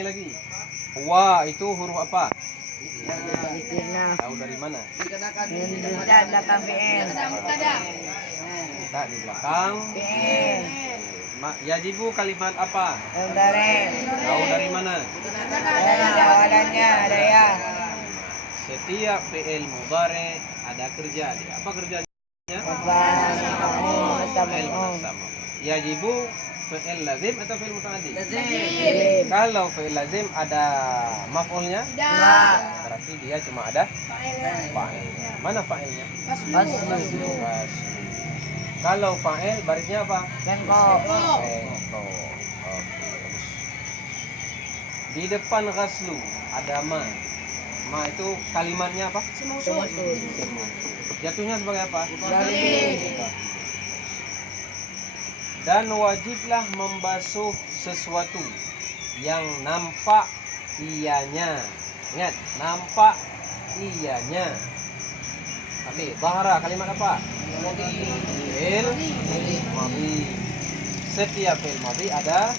Ini lagi. Wa itu huruf apa? Tahu dari mana? Tidak belakang fi'il. Tidak di belakang. Fi'il. Yajibu kalimat apa? Mudhari'. Tahu dari mana? Dari awalannya ada ya. Setiap fi'il mudhari ada kerja dia. Apa kerjanya? Fi'il munassab. Yajibu fi'il lazim atau fi'il muta'addi? Lazim. Kalau fi'il lazim ada maf'ulnya? Tidak. Berarti dia cuma ada fa'ilnya. Mana fa'ilnya? Waslu. Kalau fa'il barisnya apa? Bengkok. Bengkok. Oke, bagus. Di depan ghaslu ada ma. Ma itu kalimatnya apa? Semausul. Jatuhnya sebagai apa? Dari. Dan wajiblah membasuh sesuatu yang nampak ianya. Ingat, nampak ianya. Tapi bahara kalimat apa? Fi'il madhi. Setiap fi'il madhi ada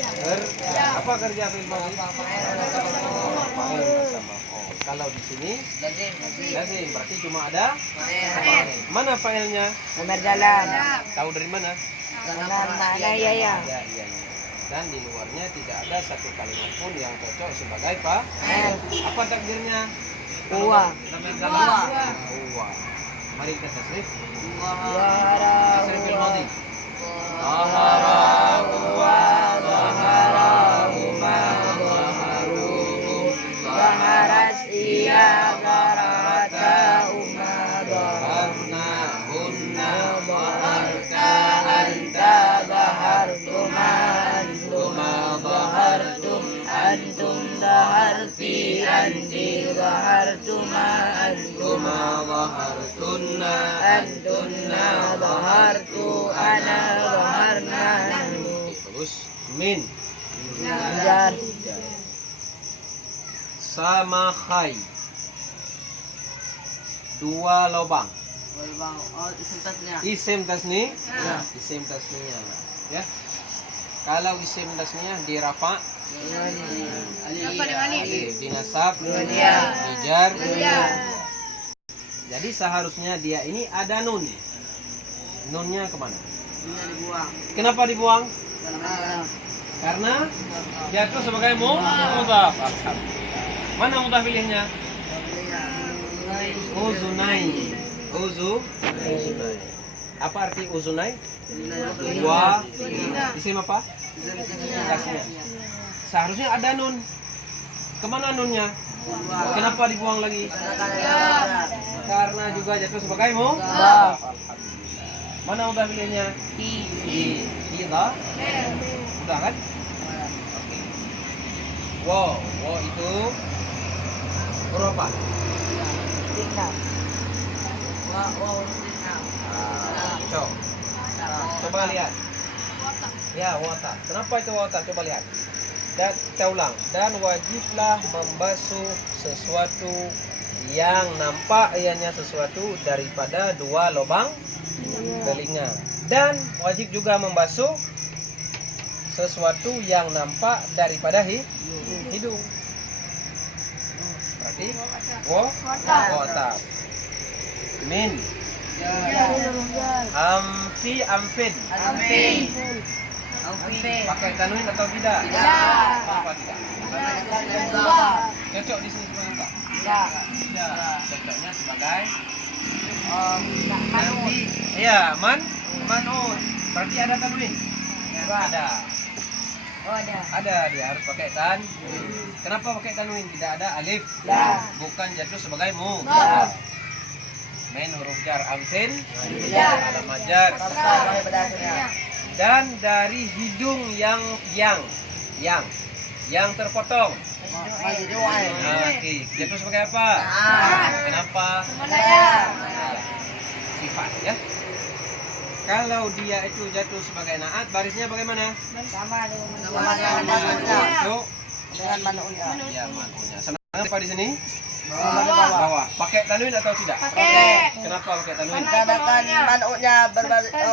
kerja. Apa kerja fi'il madhi? Fa'il sama. Oh, kalau di sini lazim berarti cuma ada fa'il. Mana fa'ilnya? Nomor jalan. Tahu dari mana? Benar mana ya ya. Ada ianya. Dan di luarnya tidak ada satu kalimat pun yang cocok sebagai fa'il. Apa takdirnya? Uwa. Nomor jalan. Uwa. Mari kita tasrif. Tasrif fi'il madhi. Zahara huwa zahara huma zaharuhum Zaharas iya zarata umma zaharna hunna zaharta anta zahartuma antuma zahartum antum zaharti anti zahartuma antuma zahartunna antunna zahartu ana zaharna. Terus min Jar. sama khai dua lubang. Isim tasni isim tasninya ya. Kalau isim tasniah dirafa alif, dinasab dijar. Jadi seharusnya dia ini ada nun. Nunnya kemana? Kenapa dibuang? Karena jatuh sebagai mudhaf. Mana mudhaf pilihnya? Uzunai. Uzunai. Apa arti uzunai? Dua. Isim apa? Tasniah. Seharusnya ada nun. Kemana nunnya? Kenapa dibuang lagi? Karena juga jatuh sebagai mudhaf. Mana mudhaf pilihnya? Tidak. Udah kan? Wow, itu huruf apa? Coba lihat. Ya, wata. Kenapa itu wata? Coba lihat. Dan kita ulang. Dan wajiblah membasuh sesuatu yang nampak ianya sesuatu daripada dua lubang telinga. Dan wajib juga membasuh sesuatu yang nampak daripada hidung. Berarti wata. Min. Amfi amfin. Pakai tanwin atau tidak? Apa tidak? Cocok di sini sebagai apa? Tidak. Cocoknya sebagai nanti. Iya, manun. Berarti ada tanwin? Ada. Ada, dia harus pakai tanwin. Kenapa pakai tanwin? Tidak ada alif. Bukan jatuh sebagai mudhaf. Main huruf jar amfin. Alamat jar. Dan dari hidung yang terpotong. Jatuh sebagai apa? Kenapa? Sifat ya. Kalau dia itu jatuh sebagai naat, barisnya bagaimana? Sama dengan manu'nya. Ya, manu'nya. Kenapa di sini? Bawah. Pakai tanwin atau tidak? Pakai. Kenapa pakai tanwin? Karena kan manu'nya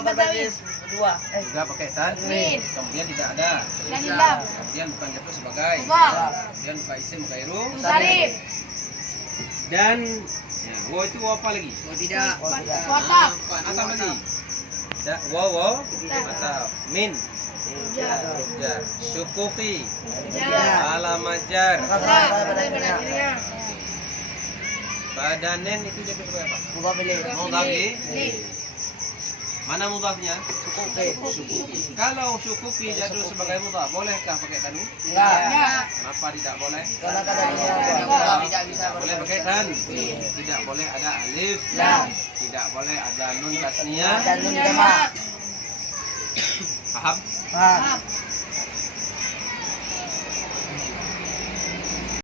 berbaris Dua. juga pakai tanwin. Kemudian tidak ada. Dan lam. Kemudian bukan jatuh sebagai. Mudhaf. Kemudian bukan isim ghairu. Munsharif. Dan ya, waw itu waw apa lagi? Tidak. Wataf. Atau lagi? Waw atau min. Jar. Jar. Syukuki. Jar. Alamajar. Kasrah pada akhirnya. Badanen itu jatuh sebagai apa? Mudhaf ilaih. Mudhaf Li. ilaih. Mana mudhafnya? Syukuki. Syukuki. Kalau syukuki jatuh sebagai mudhaf, bolehkah pakai tanwin? Enggak. Ya. Kenapa tidak boleh? Karena kadangnya tidak bisa Boleh pakai tanwin. Tidak boleh ada alif. Lam. Tidak boleh ada nun tasniyah. dan nun jamak. Paham? Paham.